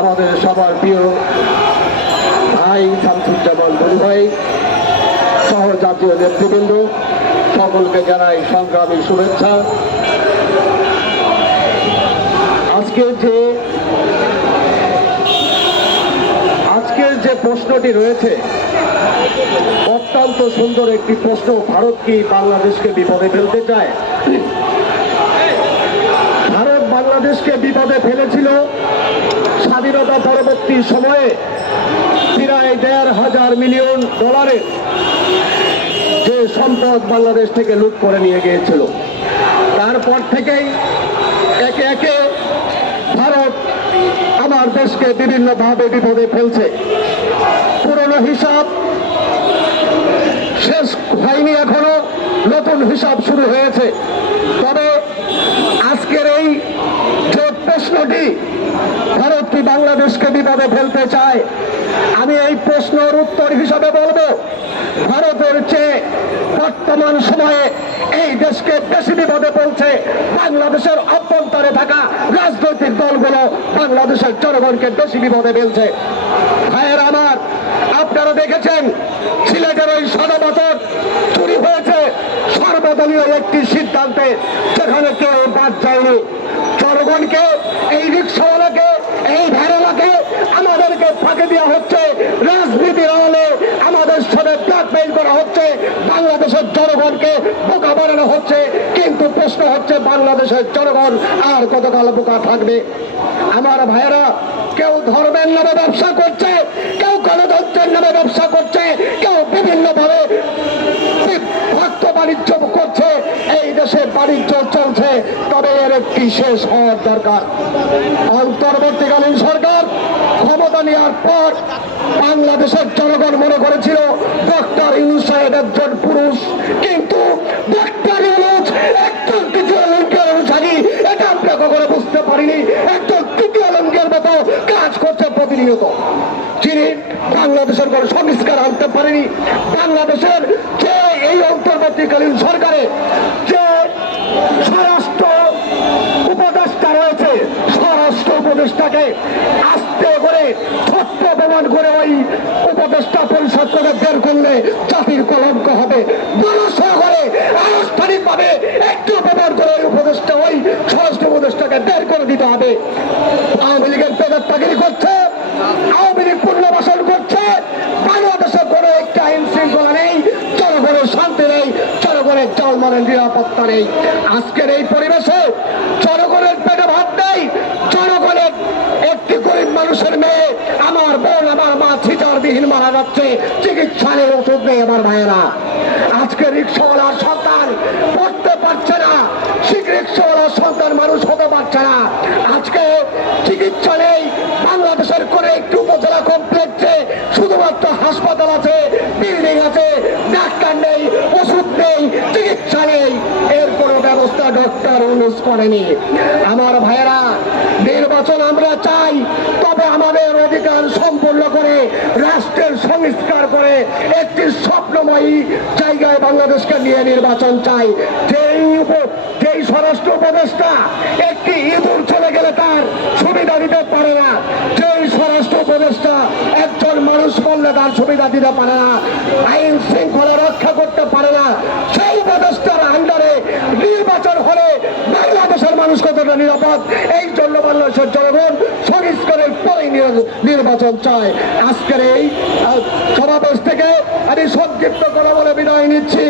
আমাদের সবার প্রিয় ভাই শামসুজ্জামান বলি ভাই সহ জাতীয় নেতৃবৃন্দ সকলকে জানাই সংগ্রামী শুভেচ্ছা। আজকের যে প্রশ্নটি রয়েছে অত্যন্ত সুন্দর একটি প্রশ্ন। ভারত কি বাংলাদেশকে বিপদে ফেলতে চায়? ভারত বাংলাদেশকে বিপদে ফেলেছিল স্বাধীনতা পরবর্তী সময়ে প্রায় $1,500 মিলিয়ন যে সম্পদ বাংলাদেশ থেকে লুট করে নিয়ে গিয়েছিল। তারপর থেকেই একে একে ভারত আমার দেশকে বিভিন্নভাবে বিপদে ফেলছে। পুরনো হিসাব শেষ হয়নি, এখনো নতুন হিসাব শুরু হয়েছে। তবে আজকের এই যে প্রশ্নটি, ভারত কি বাংলাদেশকে বিপদে ফেলতে চায়, আমি এই প্রশ্নের উত্তর হিসাবে বলবো ভারতের চেয়ে বর্তমান সময়ে এই দেশকে বেশি বিপদে ফেলছে বাংলাদেশের অভ্যন্তরে থাকা রাজনৈতিক দলগুলো বাংলাদেশের জনগণকে বেশি বিপদে ফেলছে। ভাইয়ের আমার, আপনারা দেখেছেন সিলেটের ওই 7 বছর চুরি হয়েছে সর্বদলীয় একটি সিদ্ধান্তে, যেখানে কেউ বাদ যায়নি। জনগণকে, এই রিক্সাওয়ালাকে, এই ভেড়ালাকে আমাদেরকে ফাঁকে দেওয়া হচ্ছে, রাজনীতির আড়ালে আমাদের সাথে ব্ল্যাকমেইল করা হচ্ছে, বাংলাদেশের জনগণকে বোকা বানানো হচ্ছে। কিন্তু প্রশ্ন হচ্ছে বাংলাদেশের জনগণ আর কতকাল বোকা থাকবে? আমার ভাইয়েরা, কেউ ধর্মের নামে ব্যবসা করছে, কেউ গণতন্ত্রের নামে ব্যবসা করছে, কেউ বিভিন্নভাবে ভক্ত বাণিজ্য করছে। এই দেশে বাণিজ্য চলছে, তবে এর একটি শেষ হওয়ার দরকার। অন্তর্বর্তীকালীন সরকার ক্ষমতা নেওয়ার পর বাংলাদেশের জনগণ মনে করেছিল ডক্টর ইউনূস সাহেব একজন পুরুষ, কিন্তু ডক্টর ইউনূস একজন তৃতীয় লিঙ্গের অনুসারী, এটা আমরা কখনো বুঝতে পারিনি। একজন তৃতীয় লিঙ্গের মতো কাজ করছে প্রতিনিয়ত, যিনি বাংলাদেশের কোনো সংস্কার আনতে পারেনি। বাংলাদেশের যে এই অন্তর্বর্তীকালীন সরকারে যে স্বরাষ্ট্র উপদেষ্টা রয়েছে, স্বরাষ্ট্র উপদেষ্টাকে আস্তে করে ছোট্ট প্রমাণ করে ওই উপদেষ্টা পরিষদ করে বের করলে জাতির কলঙ্ক হবে। করে আনুষ্ঠানিক ভাবে একটু প্রমাণ করে ওই উপদেষ্টা, ওই স্বরাষ্ট্র উপদেষ্টাকে বের করে দিতে হবে। আওয়ামী লীগের বেদাত্তাগিরি করছে, আওয়ামী লীগ পুনর্বাসন করছে। বাংলাদেশে কোনো একটি আইন শৃঙ্খলা নেই, জনগণের শান্তি নেই, জনগণের জলমানের নিরাপত্তা নেই। আজকের এই পরিবেশে জনগণের পেটে ভাত নেই, জনগণের একটি গরিব মানুষের মেয়ে, আমার বোন, আমার মা চিকিৎসাবিহীন মারা যাচ্ছে, চিকিৎসালয়ের ওষুধ নেই। আমার ভাইয়েরা, আজকে রিক্সাওয়ালার সন্তান পড়তে পারছে না, রিক্সাওয়ালার সন্তান মানুষ হতে পারছে না। আজকে চিকিৎসা নেই, বাংলাদেশের করে একটি উপজেলা কমপ্লেক্সে শুধুমাত্র হাসপাতাল আছে, বিল্ডিং আছে, ডাক্তার নেই, ওষুধ নেই, চিকিৎসা নেই। এর কোনো ব্যবস্থা ডক্টর ইউনূস করেনি। আমার ভাইয়েরা, নির্বাচন আমরা চাই, তবে আমাদের অধিকার সম্পূর্ণ করে রাষ্ট্রের সংস্কার করে একটি স্বপ্নময়ী জায়গায় বাংলাদেশকে নিয়ে নির্বাচন চাই। যেই স্বরাষ্ট্র উপদেষ্টা একটি ইঁদুর চলে গেলে তার সুবিধা দিতে পারে না, যেই স্বরাষ্ট্র উপদেষ্টা একজন মানুষ করলে তার সুবিধা দিতে পারে না, আইন শৃঙ্খলা রক্ষা করতে পারে না, সেই উপদেষ্টার আন্ডারে নির্বাচন হলে বাংলাদেশের মানুষ কতটা নিরাপদ? এই জন্য বাংলাদেশের জনগণ সংস্কারের পরে নির্বাচন চায়। আজকের এই সমাবেশ থেকে আমি সংক্ষিপ্ত করে বলে বিদায় নিচ্ছি।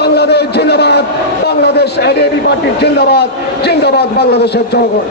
বাংলাদেশ জিন্দাবাদ, বাংলাদেশ এনএডি পার্টির জিন্দাবাদ, জিন্দাবাদ বাংলাদেশের জনগণ।